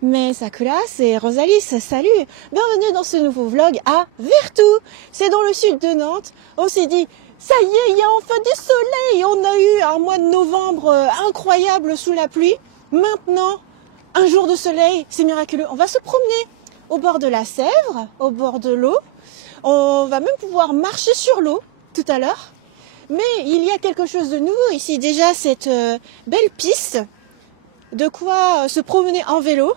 Mais Sakura, c'est Rosalie, salut. Bienvenue dans ce nouveau vlog à Vertou. C'est dans le sud de Nantes. On s'est dit, ça y est, il y a enfin du soleil. On a eu un mois de novembre incroyable sous la pluie. Maintenant, un jour de soleil, c'est miraculeux. On va se promener au bord de la Sèvre, au bord de l'eau. On va même pouvoir marcher sur l'eau tout à l'heure. Mais il y a quelque chose de nouveau ici. Déjà, cette belle piste. De quoi se promener en vélo.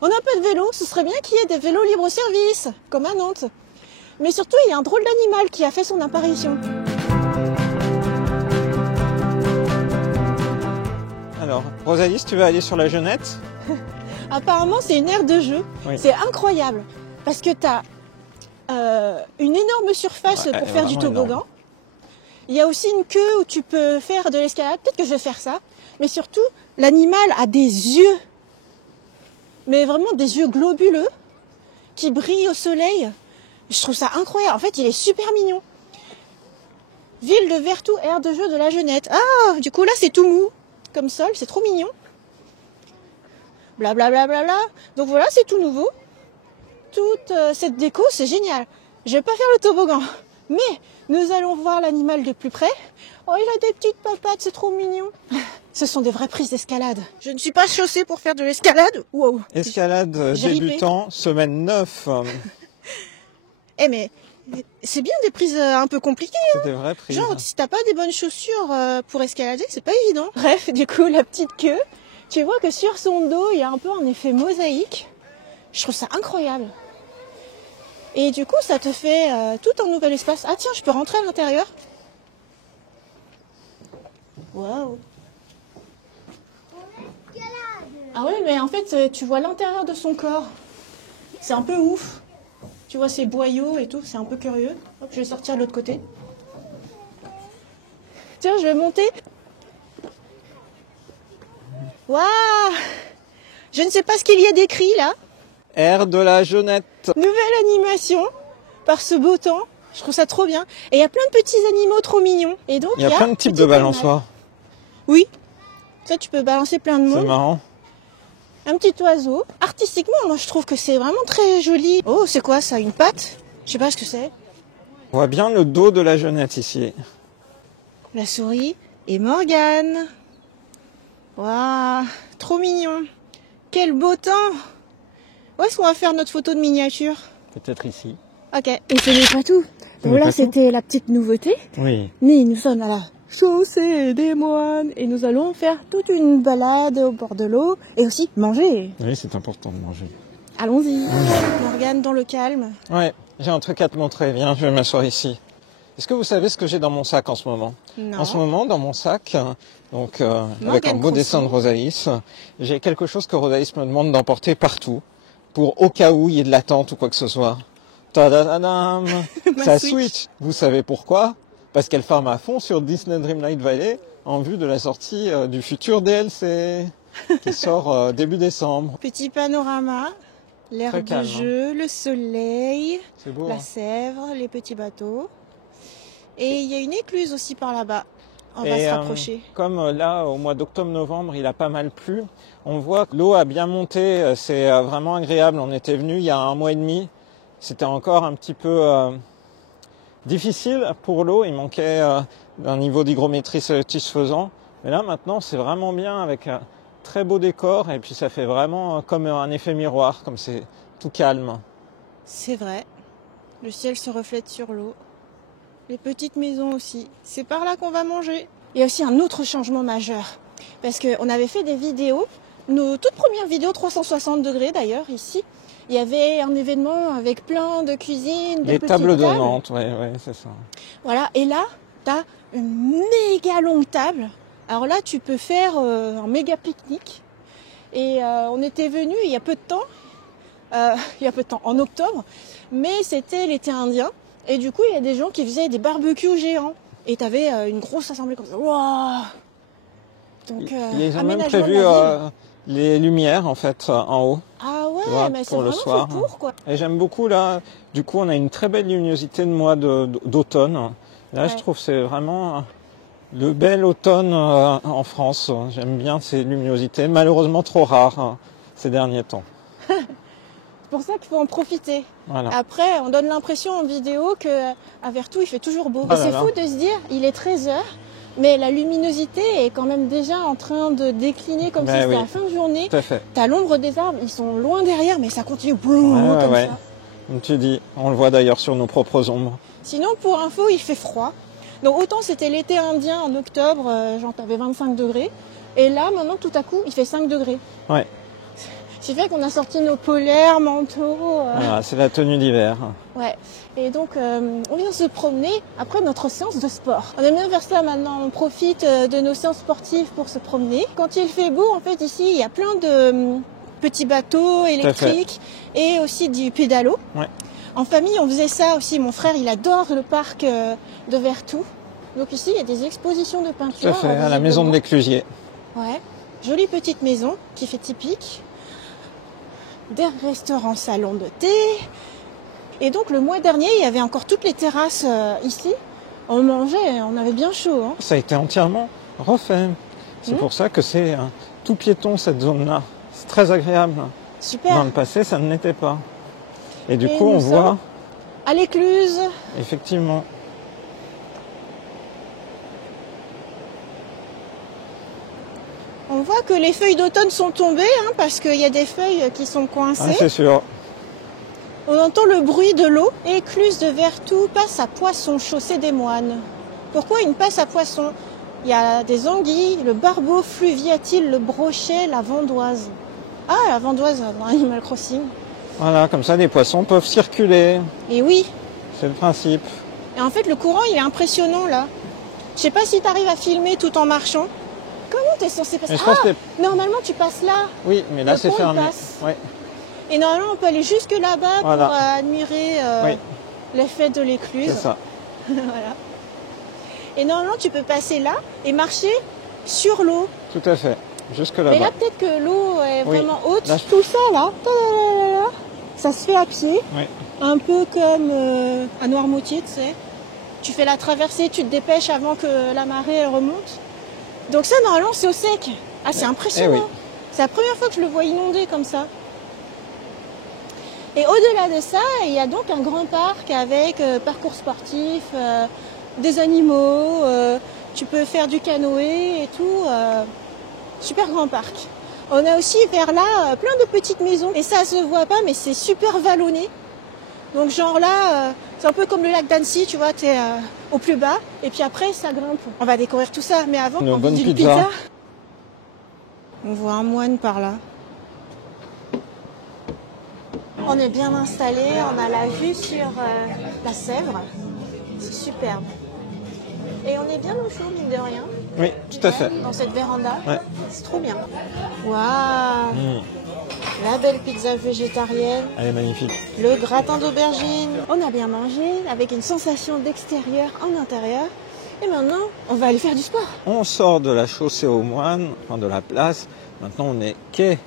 On a un peu de vélo, ce serait bien qu'il y ait des vélos libre-service, comme à Nantes. Mais surtout, il y a un drôle d'animal qui a fait son apparition. Alors, Rosalie, tu veux aller sur la Jeunette? Apparemment, c'est une aire de jeu. Oui. C'est incroyable. Parce que tu as une énorme surface pour faire du toboggan. Énorme. Il y a aussi une queue où tu peux faire de l'escalade. Peut-être que je vais faire ça. Mais surtout, l'animal a des yeux. Mais vraiment des yeux globuleux qui brillent au soleil. Je trouve ça incroyable. En fait, il est super mignon. Ville de Vertou, aire de jeu de la Jeunette. Ah, du coup, là, c'est tout mou comme sol. C'est trop mignon. Blablabla. Bla, bla, bla. Donc voilà, c'est tout nouveau. Toute cette déco, c'est génial. Je vais pas faire le toboggan. Mais nous allons voir l'animal de plus près. Oh, il a des petites papates, c'est trop mignon. Ce sont des vraies prises d'escalade. Je ne suis pas chaussée pour faire de l'escalade. Wow. Escalade débutant, semaine 9. Eh mais, c'est bien des prises un peu compliquées. C'est des vraies prises. Genre, si t'as pas des bonnes chaussures pour escalader, c'est pas évident. Bref, du coup, la petite queue, tu vois que sur son dos, il y a un peu un effet mosaïque. Je trouve ça incroyable. Et du coup, ça te fait tout un nouvel espace. Ah tiens, je peux rentrer à l'intérieur. Waouh. Ah ouais, mais en fait, tu vois l'intérieur de son corps. C'est un peu ouf. Tu vois ses boyaux et tout, c'est un peu curieux. Hop, je vais sortir de l'autre côté. Tiens, je vais monter. Waouh! Je ne sais pas ce qu'il y a d'écrit là. Aire de la Jeunette. Nouvelle animation par ce beau temps. Je trouve ça trop bien. Et il y a plein de petits animaux trop mignons. Et donc, il y a plein de types de balançoires. Oui. Ça, tu peux balancer plein de monde. C'est marrant. Un petit oiseau. Artistiquement, moi, je trouve que c'est vraiment très joli. Oh, c'est quoi ça? Une patte? Je sais pas ce que c'est. On voit bien le dos de la Jeunette ici. La souris et Morgane. Waouh, trop mignon. Quel beau temps. Où est-ce qu'on va faire notre photo de miniature? Peut-être ici. Ok. Et ce n'est pas tout. Donc là, c'était la petite nouveauté. Oui. Mais nous sommes à la chaussée des moines et nous allons faire toute une balade au bord de l'eau et aussi manger. Oui, c'est important de manger. Allons-y. Morgane dans le calme. Ouais, j'ai un truc à te montrer. Viens, je vais m'asseoir ici. Est-ce que vous savez ce que j'ai dans mon sac en ce moment? Non. En ce moment, dans mon sac, donc avec un beau dessin de Rosalis, j'ai quelque chose que Rosalis me demande d'emporter partout, pour au cas où il y ait de l'attente ou quoi que ce soit. Tadadadam. Sa Switch. Vous savez pourquoi? Parce qu'elle farme à fond sur Disney Dreamlight Valley en vue de la sortie du futur DLC qui sort début décembre. Petit panorama, l'air de jeu, le soleil, beau, la Sèvre, les petits bateaux. Et il y a une écluse aussi par là-bas. On va se rapprocher. Comme là, au mois d'octobre-novembre, il a pas mal plu. On voit que l'eau a bien monté. C'est vraiment agréable. On était venu il y a un mois et demi. C'était encore un petit peu difficile pour l'eau. Il manquait d'un niveau d'hygrométrie satisfaisant. Mais là, maintenant, c'est vraiment bien avec un très beau décor. Et puis, ça fait vraiment comme un effet miroir, comme c'est tout calme. C'est vrai. Le ciel se reflète sur l'eau. Les petites maisons aussi. C'est par là qu'on va manger. Il y a aussi un autre changement majeur. Parce qu'on avait fait des vidéos, nos toutes premières vidéos 360 degrés d'ailleurs, ici. Il y avait un événement avec plein de cuisines, les tables de Nantes, ouais, c'est ça. Voilà, et là, tu as une méga longue table. Alors là, tu peux faire un méga pique-nique. Et on était venus il y a peu de temps, en octobre, mais c'était l'été indien. Et du coup, il y a des gens qui faisaient des barbecues géants. Et tu avais une grosse assemblée comme ça. Waouh! Donc, ils ont même prévu les lumières, en fait, en haut. Ah ouais, vois, mais c'est pour le vraiment soir. fait pour, quoi. Et j'aime beaucoup, là, du coup, on a une très belle luminosité de mois d'automne. Là, ouais. Je trouve que c'est vraiment le bel automne en France. J'aime bien ces luminosités, malheureusement trop rares ces derniers temps. C'est pour ça qu'il faut en profiter. Voilà. Après, on donne l'impression en vidéo qu'à Vertou, il fait toujours beau. Ah Et là c'est là. fou de se dire, il est 13 heures, mais la luminosité est quand même déjà en train de décliner comme si Ben c'était oui. la fin de journée. Tout à fait. T'as l'ombre des arbres, ils sont loin derrière, mais ça continue comme Ouais. ça. Comme tu dis, on le voit d'ailleurs sur nos propres ombres. Sinon, pour info, il fait froid. Donc autant c'était l'été indien en octobre, genre t'avais 25 degrés. Et là, maintenant, tout à coup, il fait 5 degrés. Ouais. Ce qui fait qu'on a sorti nos polaires, manteaux. Voilà, c'est la tenue d'hiver. Ouais. Et donc, on vient se promener après notre séance de sport. On aime bien faire ça maintenant. On profite de nos séances sportives pour se promener. Quand il fait beau, en fait, ici, il y a plein de petits bateaux électriques et aussi du pédalo. Ouais. En famille, on faisait ça aussi. Mon frère, il adore le parc de Vertou. Donc ici, il y a des expositions de peinture. Tout à fait, à la maison de l'Éclusier. Ouais. Jolie petite maison qui fait typique. Des restaurants, salons de thé. Et donc le mois dernier, il y avait encore toutes les terrasses ici. On mangeait, on avait bien chaud. Hein. Ça a été entièrement refait. C'est pour ça que c'est tout piéton cette zone-là. C'est très agréable. Super. Dans le passé, ça ne l'était pas. Et du Et coup, on nous voit sommes à l'Écluse. effectivement. On voit que les feuilles d'automne sont tombées, hein, parce qu'il y a des feuilles qui sont Ah, coincées. c'est sûr. On entend le bruit de l'eau. Écluse de Vertou passe à Poisson, chaussée des Moines. Pourquoi une passe à Poisson? Il y a des anguilles, le barbeau fluviatile, le brochet, la vandoise. Ah, la vandoise dans Animal Crossing. Voilà, comme ça, les poissons peuvent circuler. Et oui. C'est le principe. Et en fait, le courant, il est impressionnant là. Je sais pas si tu arrives à filmer tout en marchant. Comment t'es censé passer? Mais je pense que Normalement, tu passes là. oui, mais là, Le c'est pont, il fermé. passe. Ouais. Et normalement, on peut aller jusque là-bas Voilà. pour admirer Oui. l'effet de l'écluse. C'est ça. Voilà. Et normalement, tu peux passer là et marcher sur l'eau. Tout à fait. Jusque Mais là-bas. là, peut-être que l'eau est Oui. vraiment haute. Là, Tout ça, là, tadadadada, ça se fait à pied. Oui. Un peu comme à Noirmoutier, tu sais. Tu fais la traversée, tu te dépêches avant que la marée elle remonte. Donc ça, normalement, c'est au sec. Ah, c'est impressionnant. Eh oui. C'est la première fois que je le vois inondé comme ça. Et au-delà de ça, il y a donc un grand parc avec parcours sportif, des animaux, tu peux faire du canoë et tout. Super grand parc. On a aussi vers là plein de petites maisons. Et ça se voit pas, mais c'est super vallonné. Donc genre là, c'est un peu comme le lac d'Annecy, tu vois, t'es au plus bas. Et puis après, ça grimpe. On va découvrir tout ça. Mais avant, Une on bonne dit une pizza. pizza. On voit un moine par là. On est bien installé, on a la vue sur la Sèvre. C'est superbe. Et on est bien au chaud, mine de rien. Oui, tout à fait. Dans cette véranda. Ouais. C'est trop bien. Waouh! La belle pizza végétarienne. Elle est magnifique. Le gratin d'aubergine. On a bien mangé avec une sensation d'extérieur en intérieur. Et maintenant, on va aller faire du sport. On sort de la chaussée aux Moines, enfin de la place. Maintenant, on est quai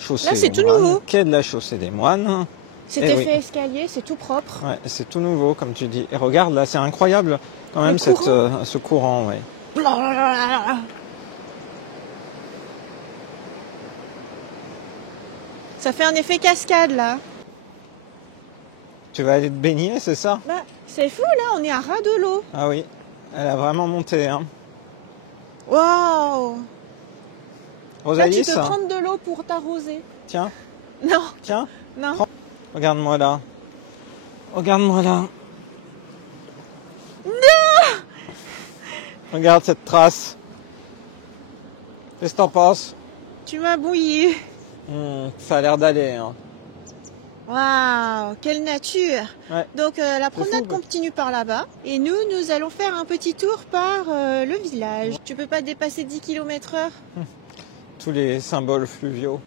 chaussée Là, c'est aux tout Moines, nouveau. quai de la chaussée des Moines. Cet Eh oui. effet escalier, c'est tout propre. Ouais, c'est tout nouveau, comme tu dis. Et regarde, là, c'est incroyable quand même Le courant. ce courant. Ouais. Ça fait un effet cascade là. Tu vas aller te baigner, c'est ça? Bah, c'est fou là, on est à ras de l'eau. Ah oui, elle a vraiment monté. Hein. Waouh! Là, tu Rosalie, peux prendre de l'eau pour t'arroser. tiens, Non, tiens, non. Prends. Regarde-moi là. Regarde-moi là. Non! Regarde cette trace. Qu'est-ce que t'en penses? Tu m'as bouilli. Ça a l'air d'aller. Hein. Waouh, quelle nature! Ouais. Donc la promenade fou, ouais. continue par là-bas et nous allons faire un petit tour par le village. Tu peux pas dépasser 10 km/h. Tous les symboles fluviaux.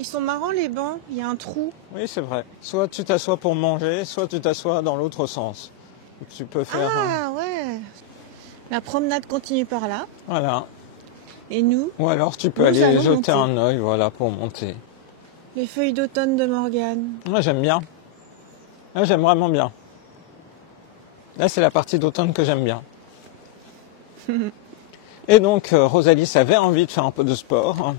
Ils sont marrants les bancs, il y a un trou. Oui, c'est vrai. Soit tu t'assois pour manger, soit tu t'assois dans l'autre sens. Donc, tu peux faire. Ah ouais! La promenade continue par là Voilà. et nous, Ou alors tu peux Nous aller allons jeter monter. un œil, voilà, pour monter. les feuilles d'automne de Morgane. Moi, j'aime bien. Là, j'aime vraiment bien. Là, c'est la partie d'automne que j'aime bien. Et donc, Rosalie avait envie de faire un peu de sport.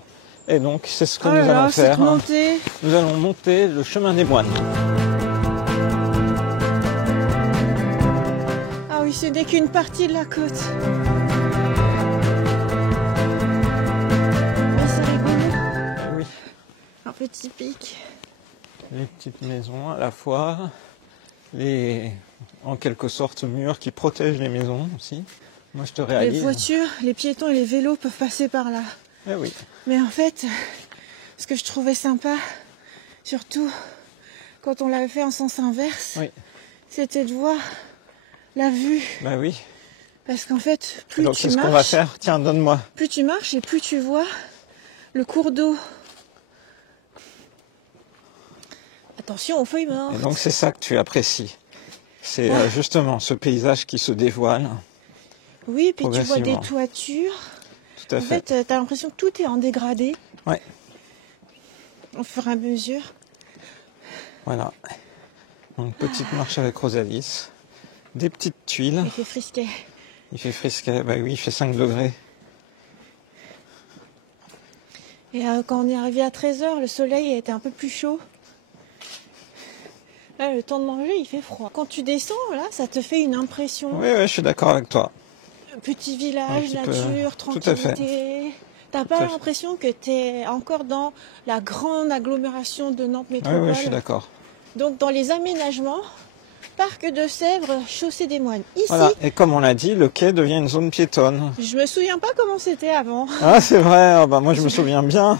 Et donc, c'est ce que Oh nous là là, allons faire. cette montée. Nous allons monter le chemin des moines. Ah oui, ce n'est qu'une partie de la côte. Mais c'est rigolo. Oui, Un petit pic. les petites maisons à la fois, en quelque sorte, murs qui protègent les maisons aussi. Moi, je te Les réalise. voitures, les piétons et les vélos peuvent passer par là. Eh oui. Mais en fait, ce que je trouvais sympa, surtout quand on l'avait fait en sens inverse, Oui. c'était de voir la vue. Bah oui. Parce qu'en fait, plus Donc, tu c'est ce qu'on va marches, faire. Tiens, donne-moi. plus tu marches et plus tu vois le cours d'eau. Attention aux feuilles mortes. Et donc, c'est ça que tu apprécies. C'est justement ce paysage qui se dévoile. Oui, puis tu vois des progressivement. toitures. Tout à En fait. fait, t'as l'impression que tout est en dégradé Ouais. au fur et à mesure. Voilà. Donc, petite marche avec Rosalis. Des petites tuiles. Il fait frisquet. Il fait frisquet. Bah oui, il fait 5 degrés. Et quand on est arrivé à 13h, le soleil était un peu plus chaud. Là, le temps de manger, il fait froid. Quand tu descends, là, ça te fait une impression. Oui, je suis d'accord avec toi. Petit Un village, petit peu. nature, Tout à fait. tranquillité. T'as Tout à pas fait. l'impression que t'es encore dans la grande agglomération de Nantes Oui, Métropole. je suis d'accord. Donc dans les aménagements, parc de Sèvres, chaussée des Moines. Ici, Voilà. Et comme on l'a dit, le quai devient une zone piétonne. je me souviens pas comment c'était avant. Ah, c'est vrai. Ah, bah, moi, je me souviens bien.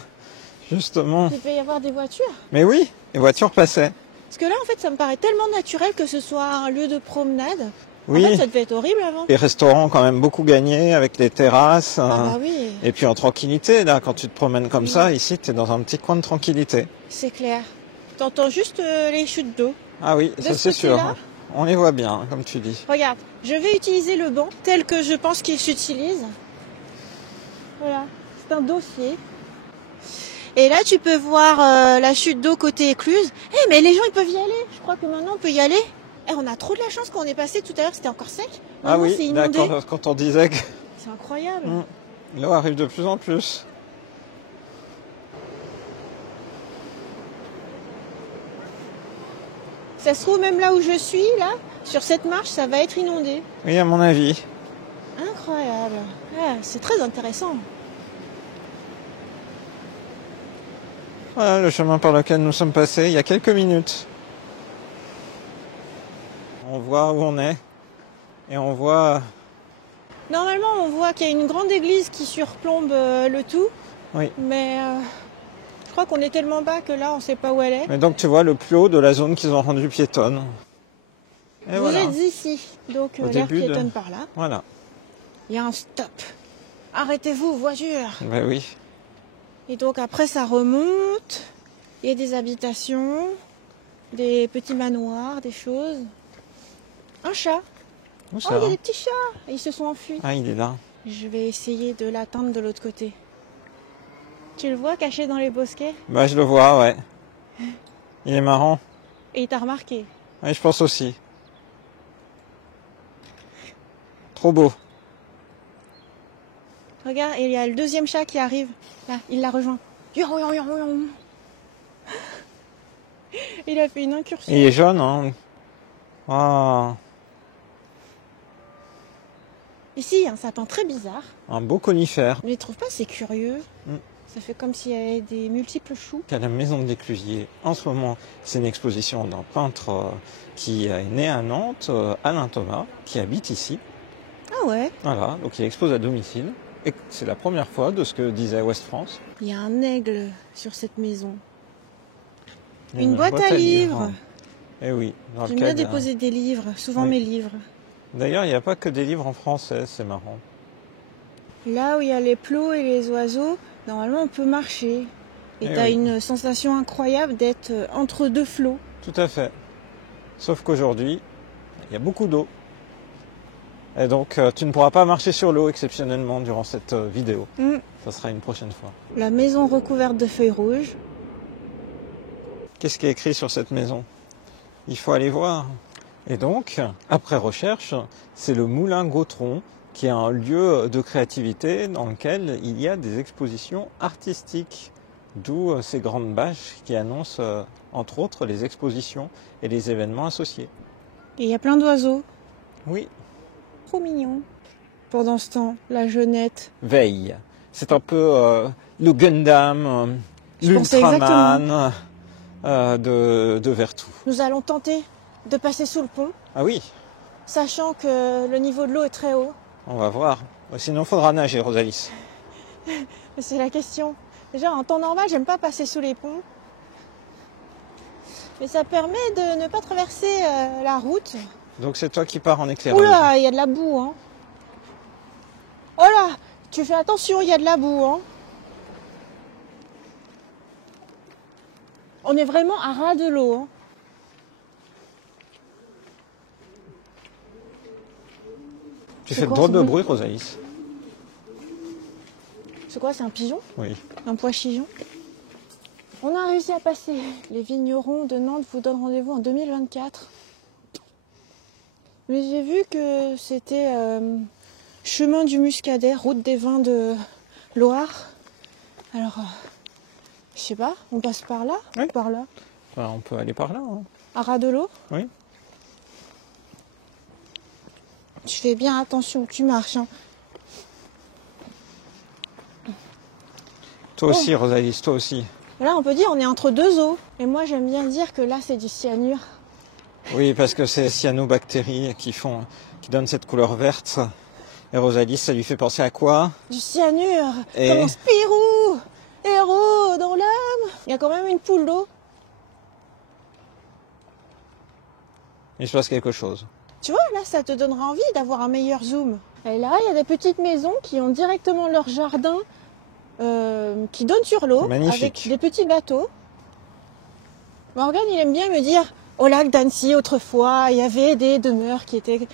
Justement. Il devait y avoir des voitures. Mais oui, les voitures passaient. Parce que là, en fait, ça me paraît tellement naturel que ce soit un lieu de promenade. Oui. En fait, ça devait être horrible avant. Les restaurants ont quand même beaucoup gagné avec les terrasses. Ah bah oui, Et puis en tranquillité, là, quand tu te promènes comme Oui. ça, ici, tu es dans un petit coin de tranquillité. c'est clair. T'entends juste les chutes d'eau. Ah oui, De ça ce c'est sûr. côté-là On les voit bien, comme tu dis. Regarde, je vais utiliser le banc tel que je pense qu'il s'utilise. Voilà, c'est un dossier. Et là, tu peux voir la chute d'eau côté écluse. Eh, mais les gens, ils peuvent y aller. Je crois que maintenant, on peut y aller. Eh, on a trop de la chance quand on est passé tout à l'heure, c'était encore sec. Ah Maintenant, c'est oui, inondé. d'accord, quand on disait que C'est incroyable. l'eau arrive de plus en plus. Ça se trouve, même là où je suis, là, sur cette marche, ça va être inondé. Oui, à mon avis. Incroyable. Ah, c'est très intéressant. Voilà le chemin par lequel nous sommes passés il y a quelques minutes. On voit où on est. Et on voit... Normalement, on voit qu'il y a une grande église qui surplombe le tout. Oui. Mais je crois qu'on est tellement bas que là, on ne sait pas où elle est. Mais donc tu vois le plus haut de la zone qu'ils ont rendue piétonne. Et Vous voilà. êtes ici, donc Au l'air début de- piétonne par là. Voilà. Il y a un stop. Arrêtez-vous, voiture. Ben oui. Et donc après, ça remonte. Il y a des habitations, des petits manoirs, des choses. Un chat. Où Oh, ça il y a va des petits chats. Et ils se sont enfuis. Ah, il est là. Je vais essayer de l'atteindre de l'autre côté. Tu le vois caché dans les bosquets Bah je le vois, ouais. Il est marrant. et il t'a remarqué. Oui, je pense aussi. Trop beau. Regarde, et il y a le deuxième chat qui arrive. Là, il l'a rejoint. Il a fait une incursion. Et il est jaune, hein. Ah, Ici, il y a un sapin très bizarre. un beau conifère. Mais tu trouves pas c'est curieux Ça fait comme s'il y avait des multiples choux. À la maison de l'Éclusier, en ce moment, c'est une exposition d'un peintre qui est né à Nantes, Alain Thomas, qui habite ici. Ah ouais. Voilà, donc il expose à domicile. Et c'est la première fois de ce que disait Ouest France. Il y a un aigle sur cette maison. Il y a Une boîte à livres. Eh oui. Dans J'aime bien lequel, déposer des livres, souvent oui. mes livres. D'ailleurs, il n'y a pas que des livres en français, c'est marrant. Là où il y a les plots et les oiseaux, normalement on peut marcher. Et Eh t'as oui. une sensation incroyable d'être entre deux flots. Tout à fait. Sauf qu'aujourd'hui, il y a beaucoup d'eau. Et donc, tu ne pourras pas marcher sur l'eau exceptionnellement durant cette vidéo. Ça sera une prochaine fois. La maison recouverte de feuilles rouges. Qu'est-ce qui est écrit sur cette maison? Il faut aller voir. Et donc, après recherche, c'est le Moulin Gautron, qui est un lieu de créativité dans lequel il y a des expositions artistiques. D'où ces grandes bâches qui annoncent, entre autres, les expositions et les événements associés. Et il y a plein d'oiseaux. Oui. Trop mignon. Pendant ce temps, la jeunette. Veille. C'est un peu le Gundam, Je pensais exactement. l'Ultraman de Vertou. Nous allons tenter de passer sous le pont, Ah oui, sachant que le niveau de l'eau est très haut. on va voir. Sinon, il faudra nager, Rosalis. Mais c'est la question. Déjà, en temps normal, j'aime pas passer sous les ponts. Mais ça permet de ne pas traverser la route. Donc c'est toi qui pars en éclairage. Oula, il y a de la boue, hein. Oh là, tu fais attention, il y a de la boue, hein. On est vraiment à ras de l'eau, hein. Tu C'est fais quoi, drôle ce de bruit bruit, Rosalis. C'est quoi, c'est un pigeon? Oui. Un pois-chigeon? On a réussi à passer. Les vignerons de Nantes vous donnent rendez-vous en 2024. Mais j'ai vu que c'était chemin du Muscadet, route des vins de Loire. Alors, je sais pas, on passe par là Oui. ou par là? Enfin, on peut aller par là. Hein. À ras de l'eau? Oui. Tu fais bien attention où tu marches, hein. Toi aussi, Rosalis, toi aussi. Là, on peut dire on est entre deux eaux. Et moi, j'aime bien dire que là, c'est du cyanure. Oui, parce que c'est les cyanobactéries qui donnent cette couleur verte. Et Rosalis, ça lui fait penser à quoi? Du cyanure, Et- comme en Spirou, héros dans l'âme. Il y a quand même une poule d'eau. Il se passe quelque chose. Tu vois, là, ça te donnera envie d'avoir un meilleur zoom. Et là, il y a des petites maisons qui ont directement leur jardin qui donne sur l'eau, Magnifique. avec des petits bateaux. Morgane, il aime bien me dire, au lac d'Annecy, autrefois, il y avait des demeures qui étaient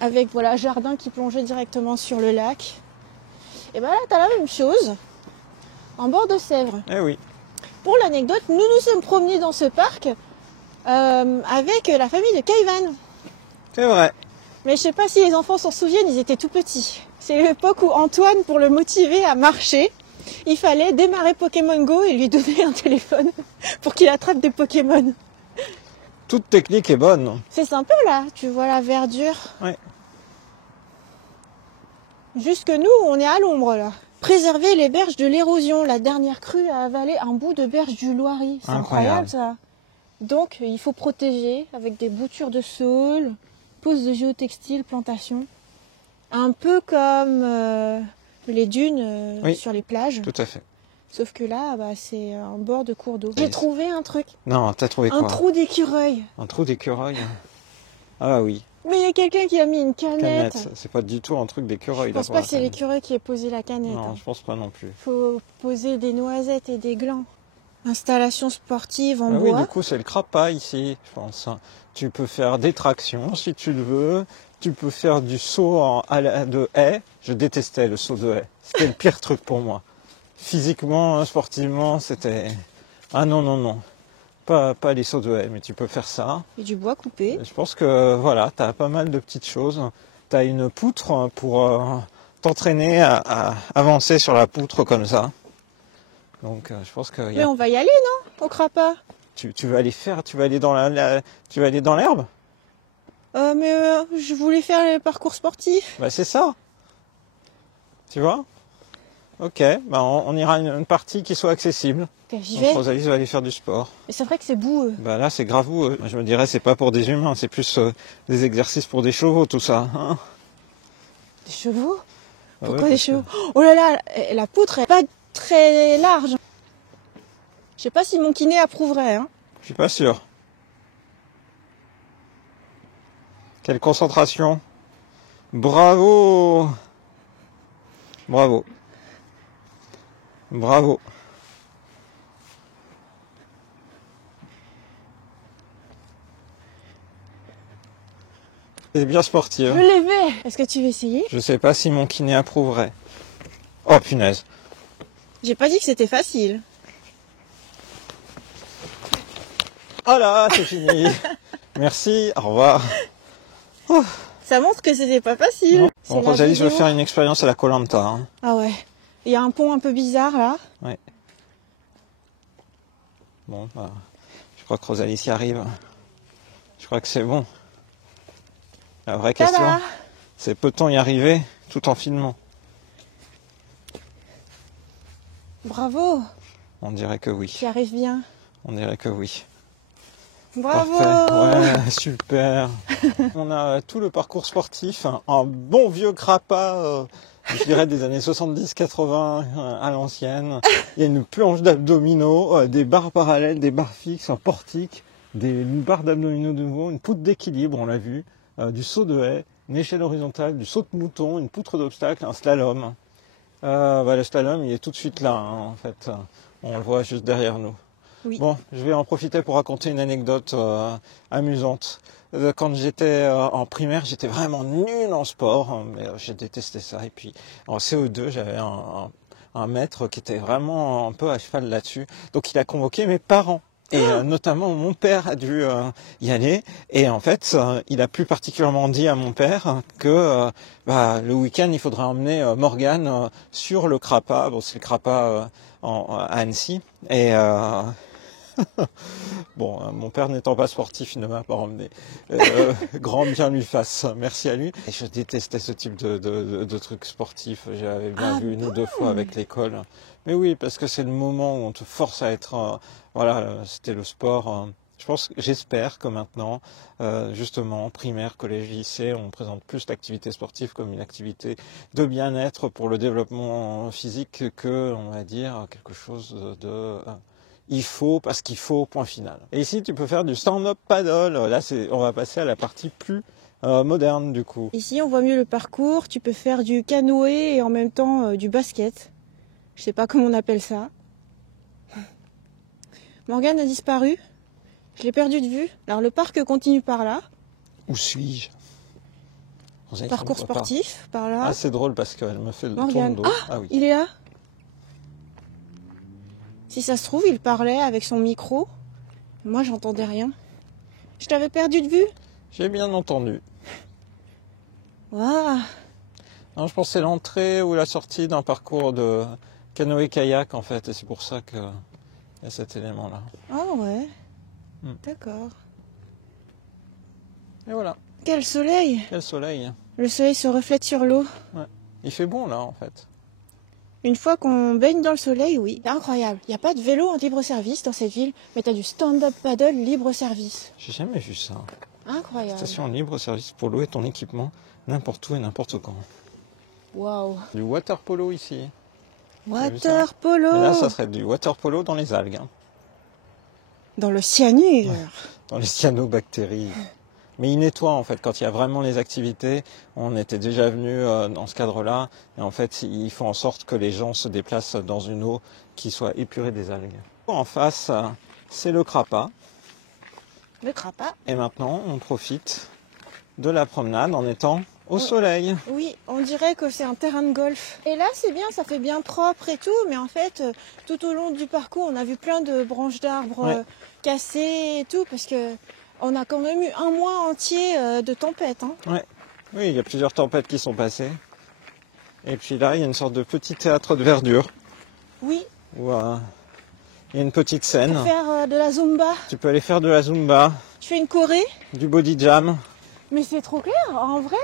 avec voilà jardin qui plongeait directement sur le lac. Et ben là, tu as la même chose en bord de Sèvres. Eh oui. Pour l'anecdote, nous nous sommes promenés dans ce parc avec la famille de Kaivan. C'est vrai. Mais je sais pas si les enfants s'en souviennent, ils étaient tout petits. C'est l'époque où Antoine, pour le motiver à marcher, il fallait démarrer Pokémon Go et lui donner un téléphone pour qu'il attrape des Pokémon. Toute technique est bonne. C'est sympa là, tu vois la verdure. Ouais. Juste que nous, on est à l'ombre là. Préserver les berges de l'érosion. La dernière crue a avalé un bout de berge du Loiry. C'est incroyable ça. Donc il faut protéger avec des boutures de saules, pose de géotextile, plantation. Un peu comme les dunes Oui. sur les plages. Tout à fait. Sauf que là, bah, c'est un bord de cours d'eau. J'ai trouvé un truc. Non, t'as trouvé Un quoi? trou d'écureuil. Un trou d'écureuil. Ah oui. Mais il y a quelqu'un qui a mis une canette. Canette. C'est pas du tout un truc d'écureuil. Je pense pas que c'est l'écureuil qui ait posé la canette. Non, hein. je pense pas non plus. Faut poser des noisettes et des glands. Installation sportive en Ah oui, bois. du coup, c'est le crapa ici, je pense. Tu peux faire des tractions si tu le veux. Tu peux faire du saut de haie. Je détestais le saut de haie. C'était le pire truc pour moi. Physiquement, sportivement, c'était... Ah non, non, non. Pas les sauts de haie, mais tu peux faire ça. Et du bois coupé. Je pense que voilà, tu as pas mal de petites choses. Tu as une poutre pour t'entraîner à avancer sur la poutre comme ça. Donc je pense que Mais on va y aller, non? Au Crapa. tu vas aller faire, tu vas aller dans tu vas aller dans l'herbe. Mais je voulais faire les parcours sportifs. Bah c'est ça. Tu vois? Ok, bah on ira une partie qui soit accessible. Ok, j'y Donc vais. Rosalie va aller faire du sport. Mais c'est vrai que c'est boueux. Bah là c'est graveux. Je me dirais c'est pas pour des humains, c'est plus des exercices pour des chevaux tout ça. Hein. Des chevaux? Ah Pourquoi ouais, des parce que- chevaux? Oh là là, la poutre est pas très large. Je sais pas si mon kiné approuverait. Hein. Je suis pas sûr. Quelle concentration. Bravo. Bravo. Bravo. C'est bien sportif. Je l'ai fait. Est-ce que tu veux essayer? Je sais pas si mon kiné approuverait. Oh punaise. J'ai pas dit que c'était facile. Oh là, c'est fini. Merci, au revoir. Ça montre que c'était pas facile. C'est Bon, la Rosalie, je veux vidéo. faire une expérience à la Koh-Lanta. Hein. Ah ouais. Il y a un pont un peu bizarre là. Ouais. Bon, je crois que Rosalie s'y arrive. Je crois que c'est bon. La vraie question, Tada! c'est peut-on y arriver tout en filmant? Bravo, On dirait que oui. tu arrives bien. On dirait que oui. Bravo! Parfait. Ouais, super. On a tout le parcours sportif, un bon vieux Crapa, je dirais des années 70-80 à l'ancienne. Il y a une planche d'abdominaux, des barres parallèles, des barres fixes, un portique, une barre d'abdominaux de nouveau, une poutre d'équilibre, on l'a vu, du saut de haie, une échelle horizontale, du saut de mouton, une poutre d'obstacle, un slalom. Le slalom, il est tout de suite là, en fait. On le voit juste derrière nous. Oui. Bon, je vais en profiter pour raconter une anecdote amusante. Quand j'étais en primaire, j'étais vraiment nul en sport, mais j'ai détesté ça. Et puis en CO2, j'avais un maître qui était vraiment un peu à cheval là-dessus. Donc il a convoqué mes parents. Et notamment mon père a dû y aller. Et en fait, il a plus particulièrement dit à mon père que le week-end, il faudrait emmener Morgane sur le Crapa. Bon, c'est le Crapa à Annecy. Et bon, mon père n'étant pas sportif, il ne m'a pas emmené. Grand bien lui fasse, merci à lui. Et je détestais ce type de trucs sportifs. J'avais bien vu une ou deux fois avec l'école. Mais oui, parce que c'est le moment où on te force à être... c'était le sport. J'espère que maintenant, justement, primaire, collège, lycée, on présente plus l'activité sportive comme une activité de bien-être pour le développement physique que, on va dire, quelque chose de... il faut, parce qu'il faut, point final. Et ici, tu peux faire du stand-up paddle. Là, on va passer à la partie plus moderne, du coup. Ici, on voit mieux le parcours. Tu peux faire du canoë et en même temps du basket. Je sais pas comment on appelle ça. Morgane a disparu. Je l'ai perdu de vue. Alors, le parc continue par là. Où suis-je? Parcours sportif, par là. Ah, c'est drôle parce qu'elle me fait le tour Morgane. de dos. Ah oui. Il est là. Si ça se trouve, il parlait avec son micro. Moi, j'entendais rien. Je t'avais perdu de vue. J'ai bien entendu. Waouh. Non, je pense que c'est l'entrée ou la sortie d'un parcours de canoë-kayak, en fait. Et c'est pour ça qu'il y a cet élément-là. Ah ouais. D'accord. Et voilà. Quel soleil. Quel soleil. Le soleil se reflète sur l'eau. Ouais. Il fait bon, là, en fait. Une fois qu'on baigne dans le soleil, oui. C'est incroyable. Il n'y a pas de vélo en libre-service dans cette ville, mais tu as du stand-up paddle libre-service. J'ai jamais vu ça. Incroyable. Station libre-service pour louer ton équipement n'importe où et n'importe quand. Waouh. Du water polo ici. Water polo. Et là, ça serait du water polo dans les algues. Dans le cyanure. Ouais. Dans les cyanobactéries. Mais il nettoie en fait, quand il y a vraiment les activités, on était déjà venu dans ce cadre-là, et en fait ils font en sorte que les gens se déplacent dans une eau qui soit épurée des algues. En face, c'est le Crapa. Le Crapa. Et maintenant, on profite de la promenade en étant au soleil. Oui, on dirait que c'est un terrain de golf. Et là, c'est bien, ça fait bien propre et tout, mais en fait, tout au long du parcours, on a vu plein de branches d'arbres cassées et tout, parce que on a quand même eu un mois entier de tempête. Hein. Ouais. Oui, il y a plusieurs tempêtes qui sont passées. Et puis là, il y a une sorte de petit théâtre de verdure. Oui. Où il y a une petite scène. Pour faire de la zumba. Tu peux aller faire de la zumba. Tu fais une choré. Du body jam. Mais c'est trop clair, en vrai.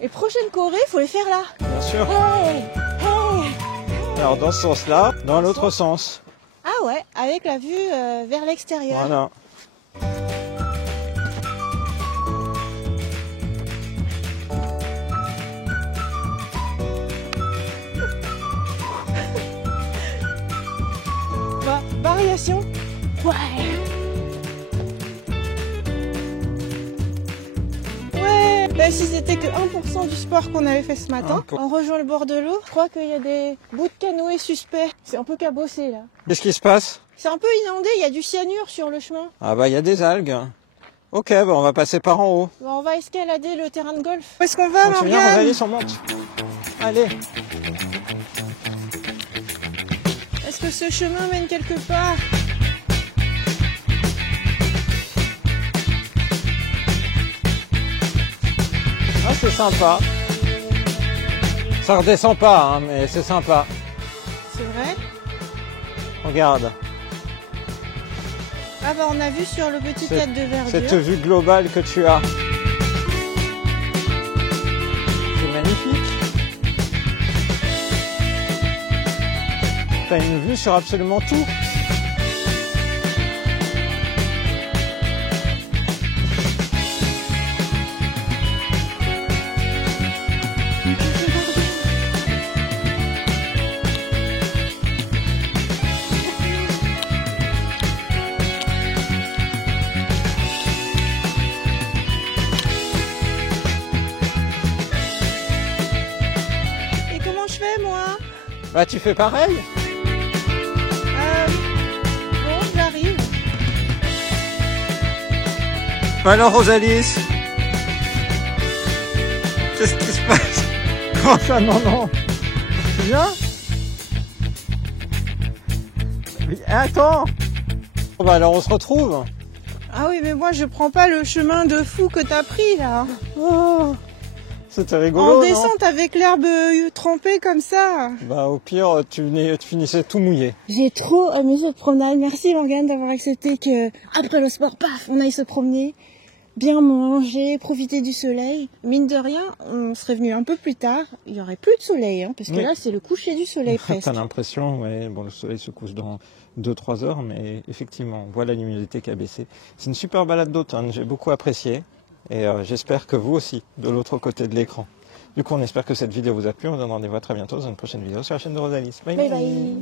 Les prochaines chorés, il faut les faire là. Bien sûr. Hey, hey. Alors dans ce sens-là, dans l'autre sens. Ah ouais, avec la vue vers l'extérieur. Voilà. Variation. Ouais. Ouais. Même si c'était que 1% du sport qu'on avait fait ce matin, on rejoint le bord de l'eau. Je crois qu'il y a des bouts de canoë suspects. C'est un peu cabossé là. Qu'est-ce qui se passe? C'est un peu inondé, il y a du cyanure sur le chemin. Ah bah il y a des algues. Ok, bah on va passer par en haut. Bah, on va escalader le terrain de golf. Où est-ce qu'on va, Morgane? Morgane? Rosalie, on monte. Allez. Est-ce que ce chemin mène quelque part? Ah, c'est sympa. Ça redescend pas, hein, mais c'est sympa. C'est vrai? Regarde. Ah bah on a vu sur le petit tête de verdure. Cette vue globale que tu as. C'est magnifique. Tu as une vue sur absolument tout. Bah tu fais pareil. Bon, j'arrive. Alors Rosalis, qu'est-ce qui se passe? Comment ça? Non. Tu viens? Attends. Bon, bah alors on se retrouve. Ah oui, mais moi je prends pas le chemin de fou que t'as pris là. Oh, c'était rigolo. En descente avec l'herbe trempée comme ça. Bah au pire, tu finissais tout mouillé. J'ai trop aimé cette promenade. Merci Morgane d'avoir accepté que après le sport, paf, on aille se promener, bien manger, profiter du soleil. Mine de rien, on serait venu un peu plus tard. Il y aurait plus de soleil, hein, parce que là c'est le coucher du soleil presque. T'as l'impression, ouais, bon le soleil se couche dans 2-3 heures, mais effectivement, on voit la luminosité qui a baissé. C'est une super balade d'automne, j'ai beaucoup apprécié. Et j'espère que vous aussi, de l'autre côté de l'écran. Du coup, on espère que cette vidéo vous a plu. On vous donne rendez-vous à très bientôt dans une prochaine vidéo sur la chaîne de Rosalis. Bye bye.